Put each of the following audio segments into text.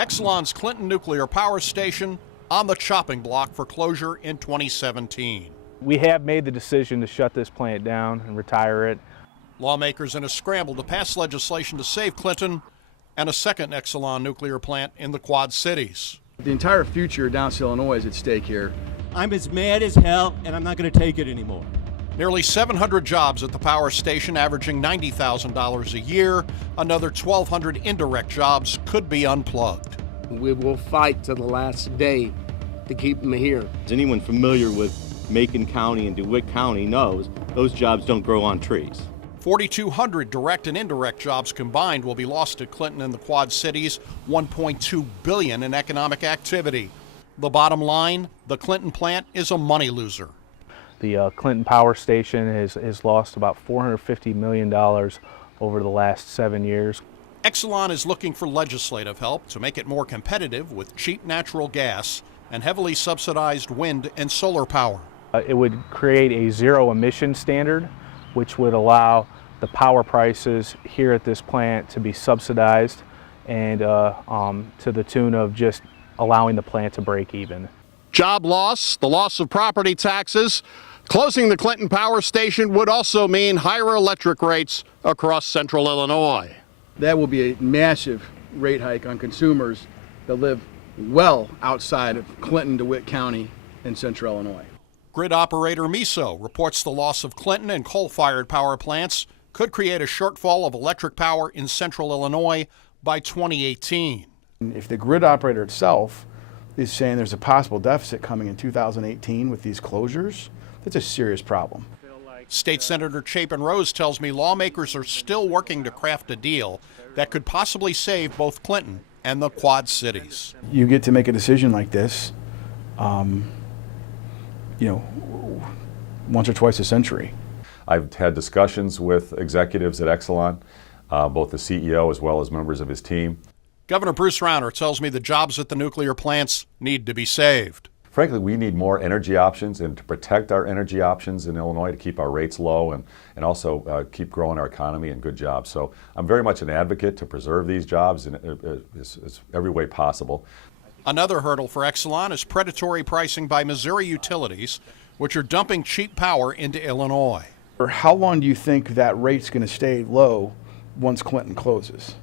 Exelon's Clinton nuclear power station on the chopping block for closure in 2017. We have made the decision to shut this plant down and retire it. Lawmakers in a scramble to pass legislation to save Clinton and a second Exelon nuclear plant in the Quad Cities. The entire future of Downstate Illinois is at stake here. I'm as mad as hell, and I'm not going to take it anymore. Nearly 700 jobs at the power station, averaging $90,000 a year. Another 1,200 indirect jobs could be unplugged. We will fight to the last day to keep them here. Anyone familiar with Macon County and DeWitt County knows those jobs don't grow on trees. 4,200 direct and indirect jobs combined will be lost at Clinton and the Quad Cities, $1.2 billion in economic activity. The bottom line, the Clinton plant is a money loser. The Clinton power station has lost about $450 million over the last 7 years. Exelon is looking for legislative help to make it more competitive with cheap natural gas and heavily subsidized wind and solar power. It would create a zero emission standard, which would allow the power prices here at this plant to be subsidized and to the tune of just allowing the plant to break even. Job loss, the loss of property taxes. Closing the Clinton power station would also mean higher electric rates across central Illinois. That will be a massive rate hike on consumers that live well outside of Clinton, DeWitt County, and central Illinois. Grid operator MISO reports the loss of Clinton and coal-fired power plants could create a shortfall of electric power in central Illinois by 2018. If the grid operator itself is saying there's a possible deficit coming in 2018 with these closures, that's a serious problem. State Senator Chapin Rose tells me lawmakers are still working to craft a deal that could possibly save both Clinton and the Quad Cities. You get to make a decision like this, once or twice a century. I've had discussions with executives at Exelon, both the CEO as well as members of his team. Governor Bruce Rauner tells me the jobs at the nuclear plants need to be saved. Frankly, we need more energy options, and to protect our energy options in Illinois to keep our rates low and also keep growing our economy and good jobs. So I'm very much an advocate to preserve these jobs in every way possible. Another hurdle for Exelon is predatory pricing by Missouri utilities, which are dumping cheap power into Illinois. How long do you think that rate's going to stay low once Clinton closes?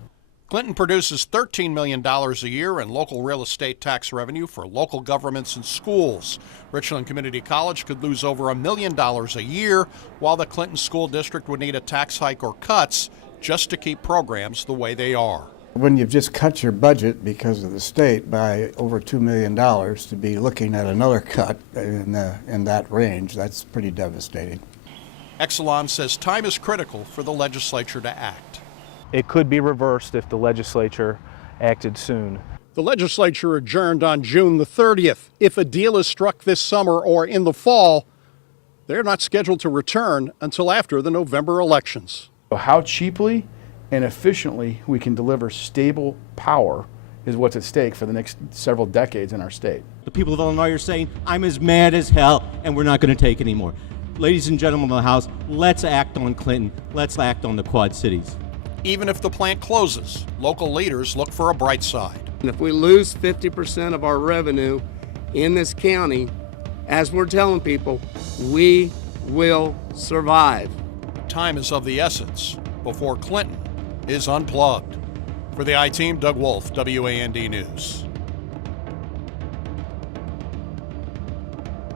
Clinton produces $13 million a year in local real estate tax revenue for local governments and schools. Richland Community College could lose over $1 million a year, while the Clinton School District would need a tax hike or cuts just to keep programs the way they are. When you've just cut your budget because of the state by over $2 million, to be looking at another cut in that range, that's pretty devastating. Exelon says time is critical for the legislature to act. It could be reversed if the legislature acted soon. The legislature adjourned on June the 30th. If a deal is struck this summer or in the fall, they're not scheduled to return until after the November elections. How cheaply and efficiently we can deliver stable power is what's at stake for the next several decades in our state. The people of Illinois are saying, I'm as mad as hell, and we're not going to take anymore. Ladies and gentlemen of the House, let's act on Clinton. Let's act on the Quad Cities. Even if the plant closes, local leaders look for a bright side. And if we lose 50% of our revenue in this county, as we're telling people, we will survive. Time is of the essence before Clinton is unplugged. For the I-Team, Doug Wolfe, WAND News.